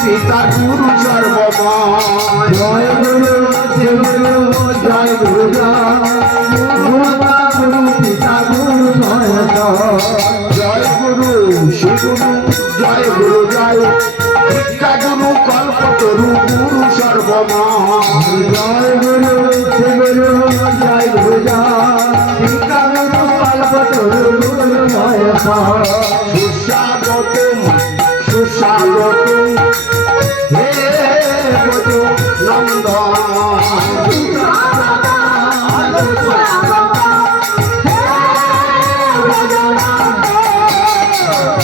পিতা গুরু সর্বময় জয় গুরু শ্রী গুরু জয় গুরু মাতা গুরু পিতা গুরু জয় গুরু শ্রী গুরু জয় গুরু জয় শিক্ষা গুরু কল্পতরু গুরু সর্বময় জয় গুরু শ্রী গুরু জয় গুরু শিক্ষা গুরু কল্পতরু গুরু সুস্বাগতম সুস্বাগতম হে বজু নন্দন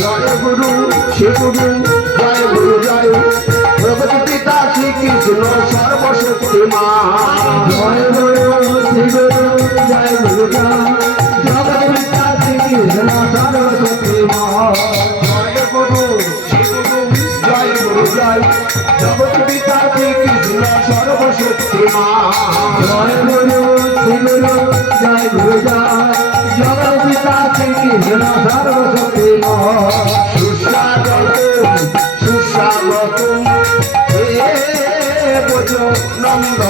জয় গুরু শ্রী গুরু জয় গুরু জয় প্রভু পিতা শ্রীকৃষ্ণ সর্বশক্তিমান জয় গুরু শ্রী গুরু জয় গুরু জগৎ পিতা শ্রীকৃষ্ণ সর্বশক্তিমান জয় গুরু শ্রী গুরু জয় গুরু জয় জগৎ পিতা শ্রীকৃষ্ণ সর্বশক্তিমান জয় গুরু শ্রী গুরু জয় গুরু জগৎ পিতা শ্রীকৃষ্ণ সর্বশক্তিমান সুস্বাগতম সুস্বাগতম হে বজ নন্দ